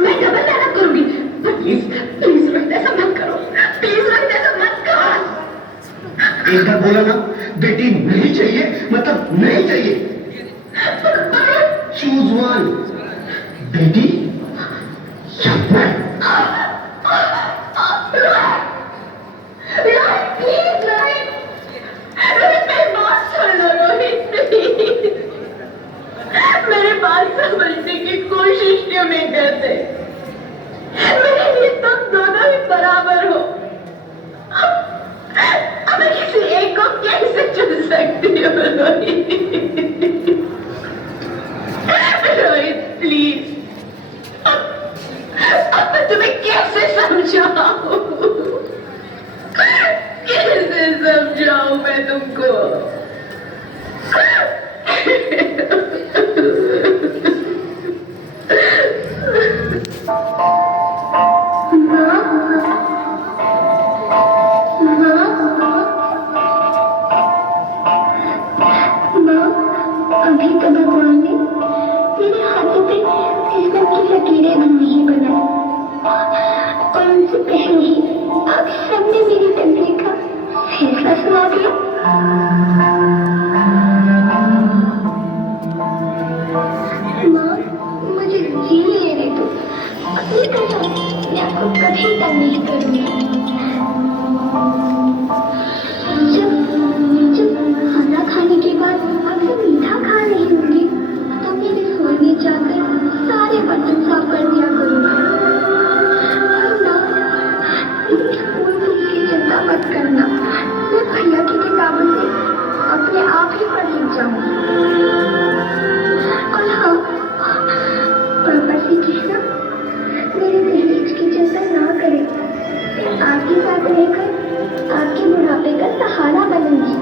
मैं डबल मेहनत करूंगी। प्लीज प्लीज रोहित ऐसा मत करो, प्लीज रोहित ऐसा मत करो। एक बार बोला ना बेटी नहीं चाहिए मतलब नहीं चाहिए। चूज वन, बेटी या मैं। प्लीज रोहित, मेरी बात सुन लो रोहित प्लीज। मेरे बात समझने की कोशिश क्यों नहीं करते? मेरे लिए तुम दोनों ही बराबर हो। अब मैं किसी एक को कैसे चुन सकती हूँ रोहित? रोहित प्लीज, अब मैं तुम्हें कैसे समझाऊं? कैसे समझाऊं मैं तुमको? अभी तो भगवान ने मेरे हाथों पे किस्मत की लकीरें नहीं बनाई और उनसे पहले ही आप सबने मेरी तकदीर का फैसला सुना दिया। माँ, मुझे जीने लेने दो। अपनी कसम, मैं आपको कभी तंग नहीं करूंगी। जब खाना खाने के बाद आपसे मीठा खा रही होंगी तो मेरे सोने जाकर सारे बर्तन साफ कर दिया करूंगी। स्कूल की चिंता मत करना, मैं भैया की किताबों से अपने आप ही पढ़ लिख जाऊंगी। और हाँ, पापा से कहना मेरे दहेज की चिंता ना करें। मैं आपके साथ रहकर आपके बुढ़ापे का सहारा बनूंगी।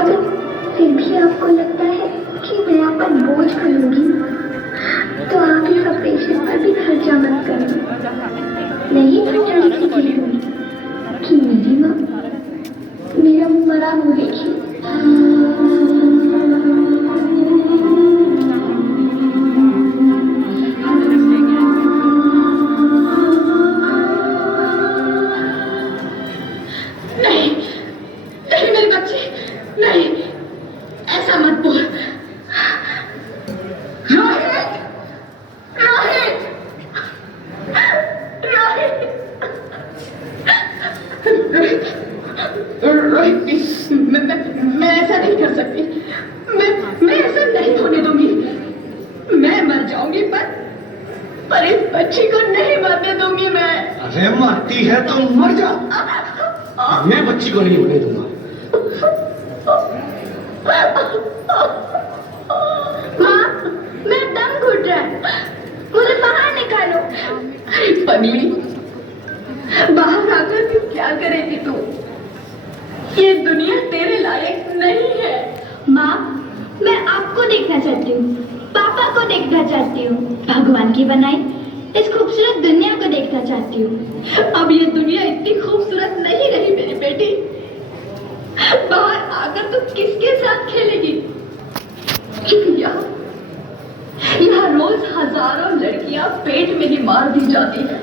अगर फिर भी आपको लगता है कि मैं आप पर बोझ बनूंगी तो आप इस ऑपरेशन पर भी खर्चा मत करें। नहीं तो कि मेरी माँ मेरा मरा मुँह देखी। मैं ऐसा नहीं कर सकती। मैं ऐसा नहीं होने दूंगी। मैं मर जाऊंगी पर इस बच्ची को नहीं मरने दूंगी मैं। अरे मरती है तो मर जा, मैं बच्ची को नहीं होने दूंगा। माँ, मेरा दम घुट रहा है, मुझे बाहर निकालो। अरे पगली, बाहर आकर तू क्या करेगी तू? ये दुनिया तेरे लायक नहीं है। माँ, मैं आपको देखना चाहती हूँ, पापा को देखना चाहती हूँ, भगवान की बनाई इस खूबसूरत दुनिया को देखना चाहती हूँ। अब ये दुनिया इतनी खूबसूरत नहीं रही मेरी बेटी। बाहर आकर तू किसके साथ खेलेगी? यहाँ रोज हजारों लड़कियां पेट में ही मार दी जाती है।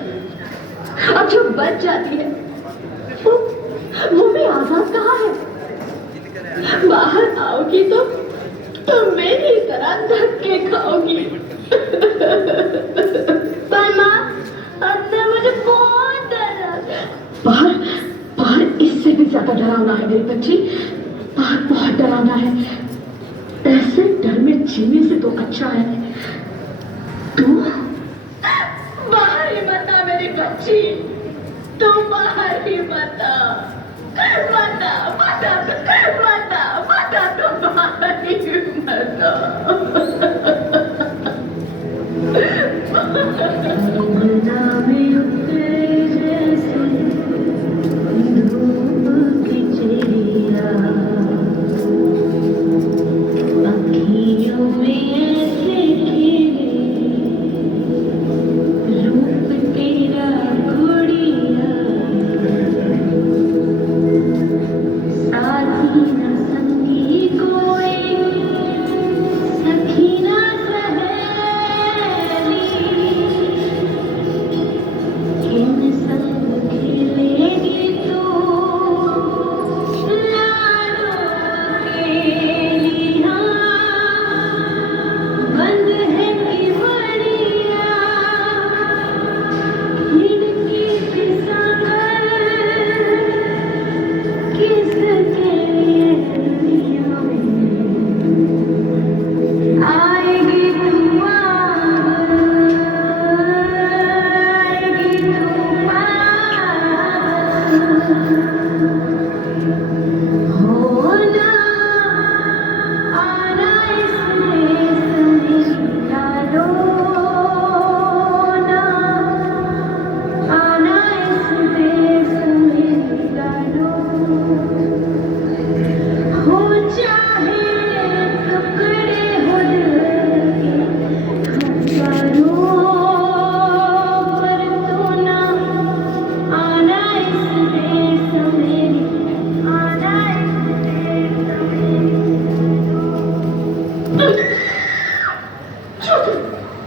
अब जो बच जाती है वो भी आजाद कहाँ है? बाहर आओगी तो मेरी तरह धक्के खाओगी। पर माँ, अंदर मुझे बहुत डर लगा। बाहर इससे भी ज्यादा डरावना है मेरी बच्ची। बाहर बहुत डरावना है। ऐसे डर में जीने से तो अच्छा है तू बाहर ही मत आ मेरी बच्ची। तू बाहर ही मत आ, मत आ, मत आ, मत आ, मत आ, तू बाहर ही मत ज्योति,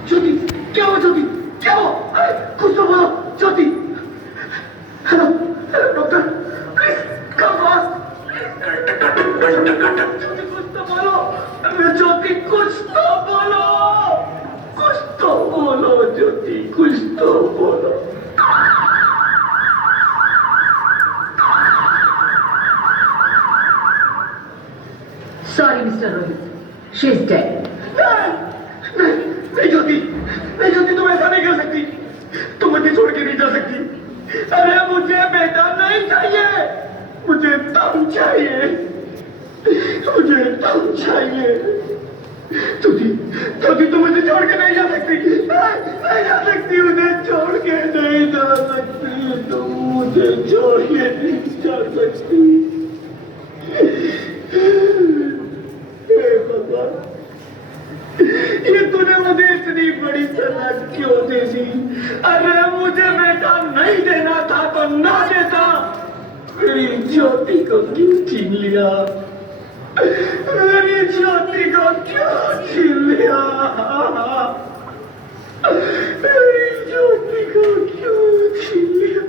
ज्योति, क्या हुआ ज्योति? क्या हुआ? अरे कुछ तो बोलो Jyoti. Hello, hello doctor, please come fast. Jyoti कुछ तो बोलो, अरे ज्योति कुछ तो बोलो, कुछ तो बोलो ज्योति, कुछ तो बोलो। Sorry, Mr. Rohit. She is dead. नहीं ज्योति, नहीं ज्योति, तुम ऐसा नहीं कर सकती, तुम मुझे छोड़ के नहीं जा सकती। अरे मुझे बेटा नहीं चाहिए, मुझे दम चाहिए, मुझे दम चाहिए। ज्योति, ज्योति तुम मुझे छोड़ के नहीं जा सकती, नहीं जा सकती, मुझे छोड़ के नहीं जा सकती, तुम मुझे छोड़ के नहीं जा सकती। हे भगवान, ये तूने मुझे इतनी बड़ी सजा क्यों दे दी? अरे मुझे बेटा नहीं देना था तो ना देता, मेरी ज्योति को क्यों छीन लिया? मेरी ज्योति को क्यों छीन लिया? मेरी ज्योति को क्यों छीन लिया?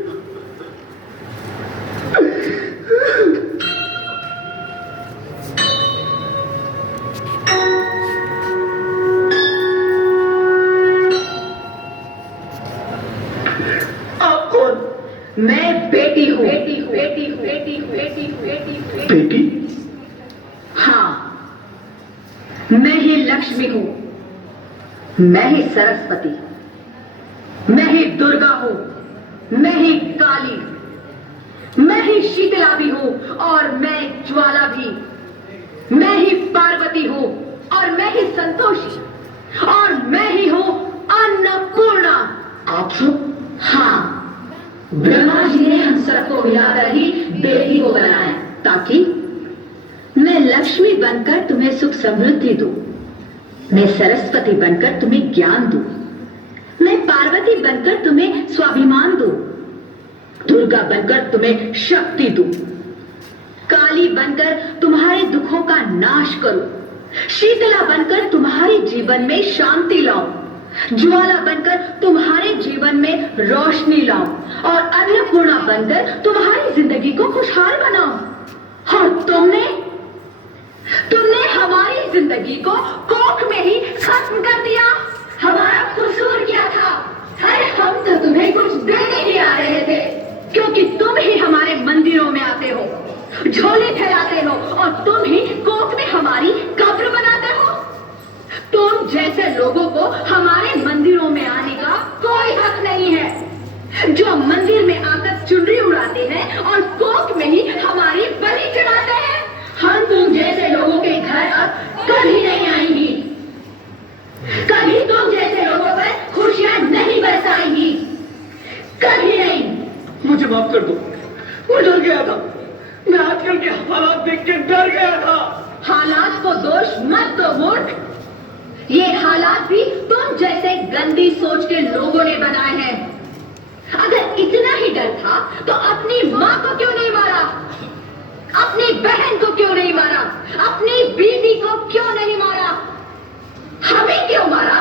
मैं बेटी हूँ, बेटी हूँ, बेटी हूँ, बेटी हूँ, बेटी हूँ, बेटी हूँ, बेटी? हाँ, मैं ही लक्ष्मी हूँ, मैं ही सरस्वती, मैं ही दुर्गा हूँ, मैं ही काली, मैं ही शीतला भी हूँ और मैं ज्वाला भी, मैं ही पार्वती हूँ और मैं ही संतोषी और मैं ही हूँ अन्नपूर्णा। आप सब? हाँ, ब्रह्मा जी ने हम सबको मिलाकर ही बेटी को बनाया ताकि मैं लक्ष्मी बनकर तुम्हें सुख समृद्धि दूं, मैं सरस्वती बनकर तुम्हें ज्ञान दूं, मैं पार्वती बनकर तुम्हें स्वाभिमान दूं, दुर्गा बनकर तुम्हें शक्ति दूं, काली बनकर तुम्हारे दुखों का नाश करूं, शीतला बनकर तुम्हारे जीवन में शांति लाऊं, ज्वाला बनकर तुम्हारे जीवन में रोशनी लाऊं और अन्नपूर्णा बनकर तुम्हारी जिंदगी को खुशहाल बनाऊं। और तुमने हमारी जिंदगी को कोख में ही खत्म कर दिया। हमारा कसूर क्या था? अरे हम तो तुम्हें कुछ देने ही आ रहे थे, क्योंकि तुम ही हमारे मंदिरों में आते हो, झोले फैलाते हो और तुम ही कोख में हमारी कब्र बनाते हो। तुम जैसे लोगों को हमारे मंदिरों में आने का कोई हक नहीं है, जो मंदिर में आकर चुनरी उड़ाते हैं और कोख में ही हमारी बलि चढ़ाते हैं। हम तुम जैसे लोगों के घर अब कभी नहीं आएंगी, कभी तुम जैसे लोगों पर खुशियां नहीं बरसाएंगी, कभी नहीं। मुझे माफ कर दो, मैं डर गया था, मैं आजकल के हालात देख के डर गया था। हालात को दोष मत दो मूर्ख, ये हालात भी तुम जैसे गंदी सोच के लोगों ने बनाए हैं। अगर इतना ही डर था तो अपनी माँ को क्यों नहीं मारा, अपनी बहन को क्यों नहीं मारा, अपनी बीवी को क्यों नहीं मारा, हमें क्यों मारा?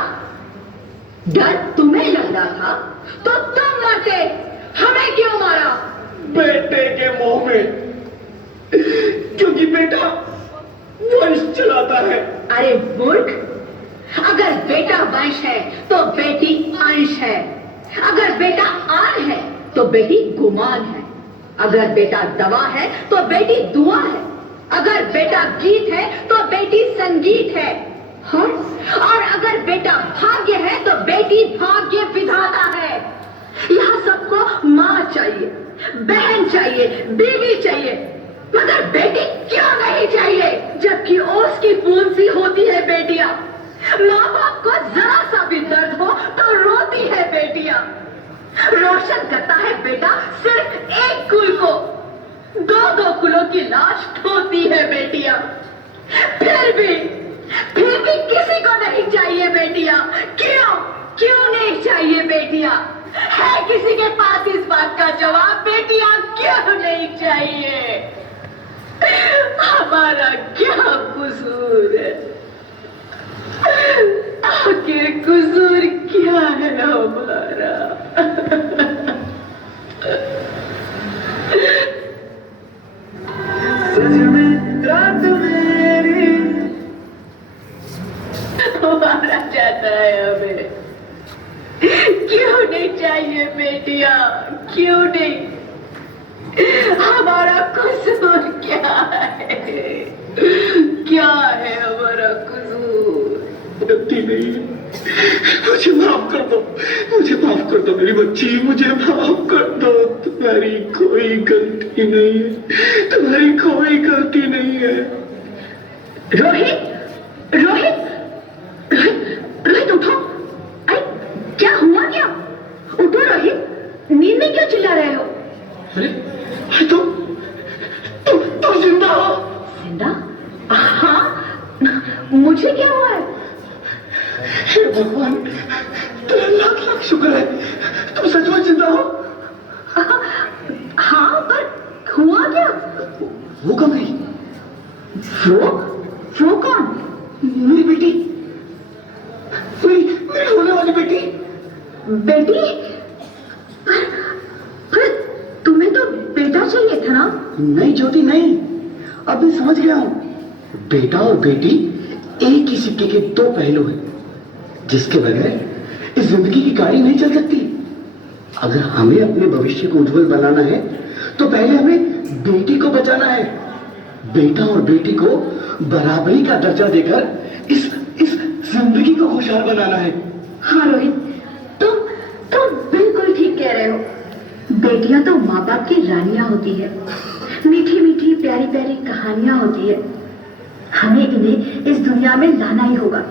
डर तुम्हें लग रहा था तो तुम मरते, हमें क्यों मारा? बेटे के मोह में, क्योंकि बेटा वंश चलाता है। अरे मूर्ख, अगर बेटा वंश है तो बेटी अंश है, अगर बेटा आन है तो बेटी गुमान है, अगर बेटा दवा है तो बेटी दुआ है, अगर बेटा गीत है तो बेटी संगीत है, और अगर बेटा भाग्य है तो बेटी भाग्य विधाता है। यहाँ सबको माँ चाहिए, बहन चाहिए, बीवी चाहिए, मगर बेटी क्यों नहीं चाहिए? जबकि ओस की बूंद सी होती है बेटियां, माँ बाप को जरा सा भी दर्द हो तो रोती है बेटियां, रोशन करता है बेटा सिर्फ एक कुल को, दो कुलों की लाश ढोती है बेटियां। फिर भी किसी को नहीं चाहिए बेटियां। क्यों नहीं चाहिए बेटियां? है किसी के पास इस बात का जवाब? बेटियां क्यों नहीं चाहिए? हमारा क्या कसूर है? मारा जाता है हमें? क्यों नहीं चाहिए बेटियां? क्यों नहीं? हमारा कसूर क्या है? क्या है हमारा कसूर? गलती नहीं है, मुझे माफ कर दो, मुझे माफ कर दो मेरी बच्ची, मुझे माफ कर दो। तुम्हारी कोई गलती नहीं है, तुम्हारी कोई गलती नहीं है। रोहित, रोहित, रोहित, रोहित उठो। अरे क्या हुआ क्या? उठो रोहित, नींद में क्यों चिल्ला रहे हो? अरे तुम जिंदा हो? जिंदा? हाँ, मुझे क्या हुआ है? हे भगवान, तेरा लाख लाख शुक्र है, तुम सचमुच जिंदा हो। हाँ, पर हुआ क्या? वो कब गई? वो कौन? मेरी बेटी, मेरी होने वाली बेटी। बेटी? पर तुम्हें तो बेटा चाहिए था ना? नहीं ज्योति नहीं, अब मैं समझ गया हूं। बेटा और बेटी एक ही सिक्के के दो पहलू हैं, जिसके बगैर इस जिंदगी की गाड़ी नहीं चल सकती। अगर हमें अपने भविष्य को उज्जवल बनाना है तो पहले हमें बेटी को बचाना है। बेटा और बेटी को बराबरी का दर्जा देकर इस जिंदगी को खुशहाल बनाना है। हाँ रोहित, तुम बिल्कुल ठीक कह रहे हो। बेटियां तो माँ बाप की रानियां होती है, मीठी मीठी प्यारी प्यारी कहानियां होती है। हमें इन्हें इस दुनिया में लाना ही होगा।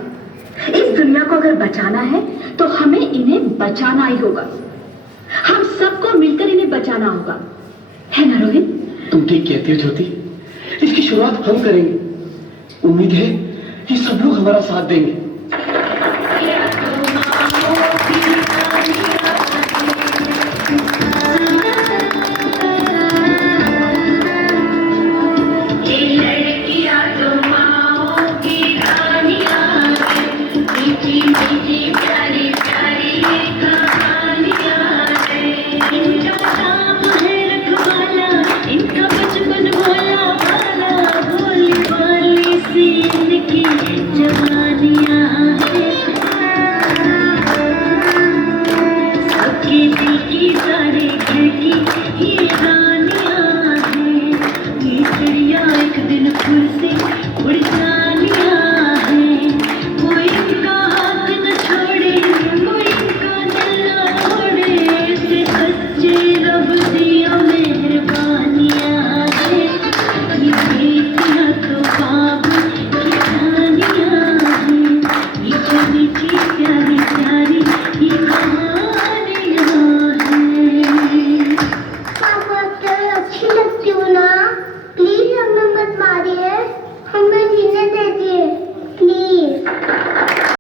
इस दुनिया को अगर बचाना है तो हमें इन्हें बचाना ही होगा। हम सबको मिलकर इन्हें बचाना होगा, है ना रोहित? तुम ठीक कहती हो ज्योति, इसकी शुरुआत हम करेंगे। उम्मीद है कि सब लोग हमारा साथ देंगे।